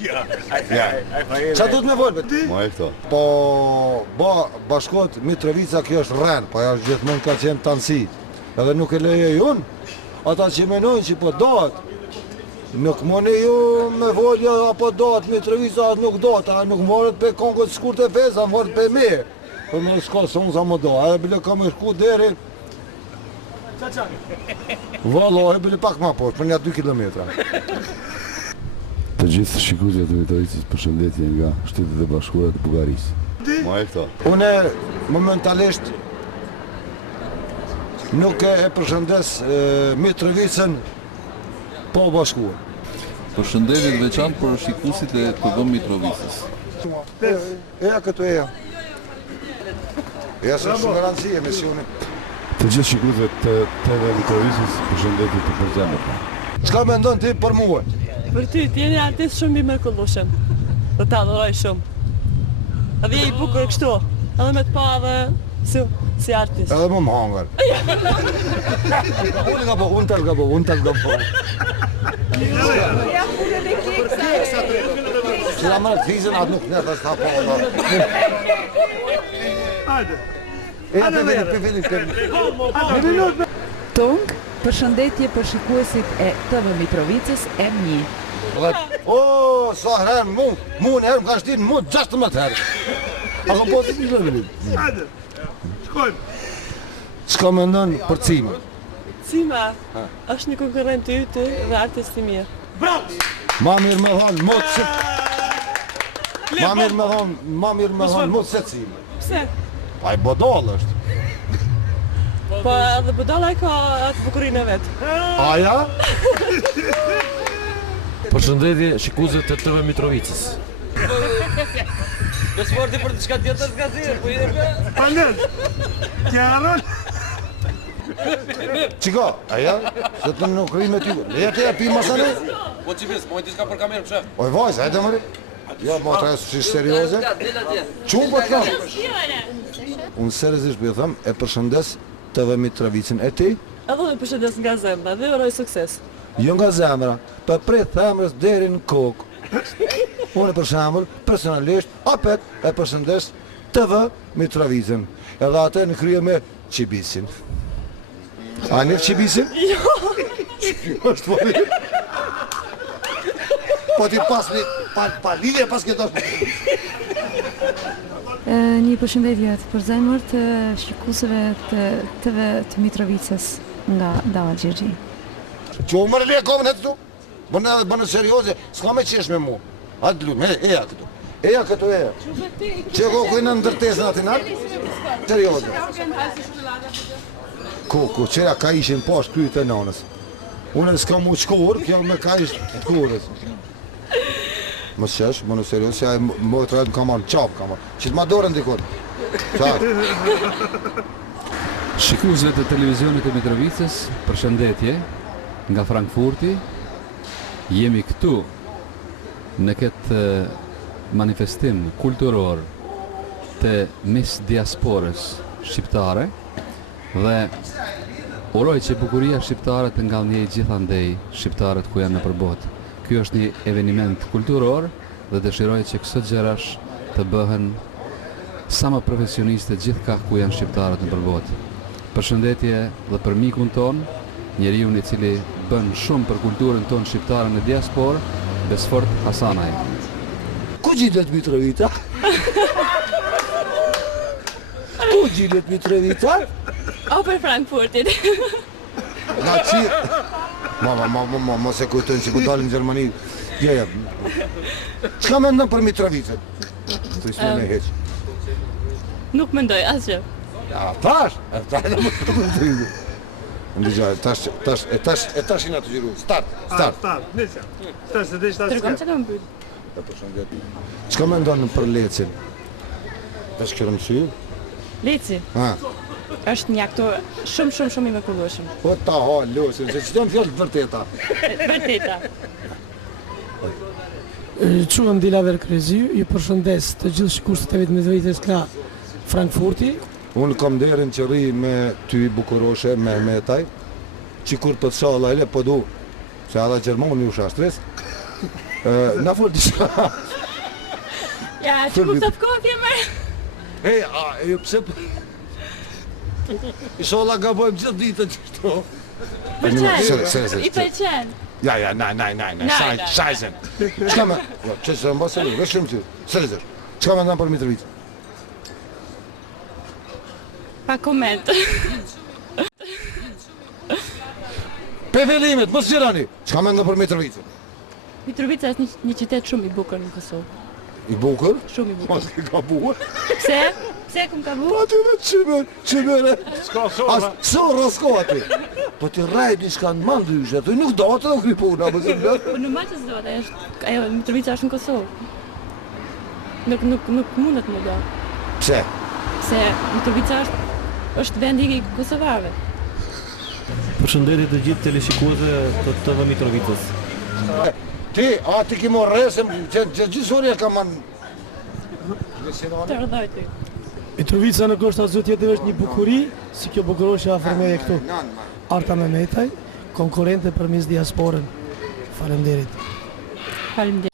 Qa du të me volë? Ma e këto. Po, bashkot Mitrovica kjo është rrenë, po ajo gjithmonë ka qenë tansi. Edhe nuk e leje unë, ata që menojnë që po dohet. Nuk mëni ju me volja apo dohet Mitrovica, nuk dohet, a nuk morët për kongët shkurt e fez, a morët për me. Për me shko së unë sa më dohet, a e bile ka me shku deri. Valo, e bile pak ma poshtë, për një 2 kilometra. Të gjithë shikuesët e Mitrovicës, përshëndetje nga Shtetet e Bashkuara të Bullgarisë. Ma e këto. Une momentalisht nuk e përshëndes Mitrovicën po bashkuar. Përshëndetje të veçantë për shikuesit e TV Mitrovicës. Eja këtu eja. Ja se shumë rëndësi emisioni. Të gjithë shikuesët të TV Mitrovicës, përshëndetje të përzemër. Çka mendon ti për mua? Për ty, ti jeni artist shumë i mrekullueshëm. Dhe ta adhuroj shumë. Edhe je i bukur kështu, edhe me të pa edhe si artist. Edhe më hangër. Unë nga po, unë tal nga po. Që da mërë të fizën, atë nuk në të sta po. Hajde. Tung, përshëndetje për shikuesit e TV Mitrovicës M1. O, sa herën mu në herë më ka shtinë mu 16 herë. A kom po të një lëvëllit. Hajde, shkojmë. Çka mendon për Cima? Cima është një konkurrent i ytë dhe artist i mirë. Ma mirë me thonë, motë se... Ma mirë me thonë, motë se Cima. Pse? Pa i bodal është. Po edhe budalla ka atë bukurinë e vetë. Aja? Përshëndetje shikuesët të TV Mitrovicës. Do s'forti për të shka tjetër s'ka thirë, po i dhe për... Panel, kjaron? Qiko, aja? Se të nuk rri me ty. Leja të ja pi masane? Po qipis, po i t'i shka për kamerë, për shef. Oj vajzë, hajde mëri. Ja, ma të e si serioze. Qumë po të kam? Unë seriosisht për thëmë, e përshëndes TV Mitrovicën e ti? Edhe unë përshëndes nga zemra dhe uroj sukses. Jo nga zemra, për prej themrës deri në kokë. Unë për shembull, personalisht, apet e përshëndes TV Mitrovicën. Edhe atë në krye me Qibisin. A një Qibisin? Jo! është po një. Po ti pas një, pa lidhje pas këtë është. Një përshëndetje të përzemër të shikuesve të TV të Mitrovicës nga Dava Xhexhi. Që u mërë le komën e të tu? Bënë serioze, s'ka me qesh me mu. Hajtë lumë, eja këtu. Eja këtu eja. Që ko kujnë në ndërtesën atin atë? Serioze. Ku, qëra ka ishin poshtë kryt e nanës. Unë s'ka mu qkorë, kjo me ka ishtë të kurës. Më qesh, bënë serioze, se ajë më të rajtë më ka marë, qapë ka marë. Që të ma dorën dikur. Shikuesve të televizionit të Mitrovicës, përshëndetje nga Frankfurti. Jemi këtu në këtë manifestim kulturor të mes diasporës shqiptare dhe uroj që bukuria shqiptare të ngallënjej gjithandej shqiptarët ku janë nëpër botë. Ky është një eveniment kulturor dhe dëshiroj që këto gjërash të bëhen sa më profesioniste gjithka ku janë shqiptarët nëpër botë. Përshëndetje dhe për mikun ton, njeriu i cili bën shumë për kulturën tonë shqiptare në diasporë, Besfort Hasanaj. Ku gjidet Mitrovica? Ku gjidet Mitrovica? O për Frankfurtit. Nga që... Mama, se kujtojnë që ku dalin në Gjermani. Ja. Qka me ndën për Mitrovicën? Të isme me heq. Nuk mendoj asgjë. Ja, tash në më të kujtojnë. Ndëgjaj, tash i nga të gjiru. Start. Nisja. Start, se dhe ishtë Tërgom që kam bëjt. E përshëndet. Qka me ndonë për Lecin? Tash kërëm sy? Leci është një aktor shumë i mrekullueshëm. Po ta Lucin, se që të në fjallë të vërteta. Vërteta. Quhem Dilaver Krezi, ju përshëndes të gjithë shikuesit të TV Mitrovicës nga Frankfurti. Unë kam derin që rri me ty bukuroshe, me metaj, që kur për të shala e le, po du, se ada Gjermoni u shashtres. Na fol diçka. Ja, që ku të kohë më. Hey, ju pse Inshallah gabojmë gjithë ditën këtu. Pëlqen. I pëlqen. Ja, nej, Scheißen. Çka më? Jo, çesë mbas e veshëm ti. Sërish. Çka më ndan për Mitrovic? Pa koment. Pe fillimet, mos qirani. Çka më ndan për Mitrovic? Mitrovica është një qytet shumë i bukur në Kosovë. I bukur? Shumë i bukur. Mos ke gabuar. Pse? Pse kum ka bu? Po ti vetë çimë. S'ka sorra. Sorra s'ka aty. Po ti rrej diçka në mandysh, aty nuk do të kri puna, apo se blet. Po në malë s'do të ajo Mitrovica është në Kosovë. Nuk mundet më do. Pse? Se Mitrovica është vendi i kosovarëve. Përshëndetje të gjithë teleshikuesve të TV Mitrovicës. Ti, ti ki morë resëm, që gjithësori e ka man... Të rëdhoj ty. Mitrovica në kështë asë tjetër është një bukuri, si kjo bukuroshë afërmeje këtu. Arta Mehmetaj, konkurente për mis diasporën. Faleminderit. Faleminderit.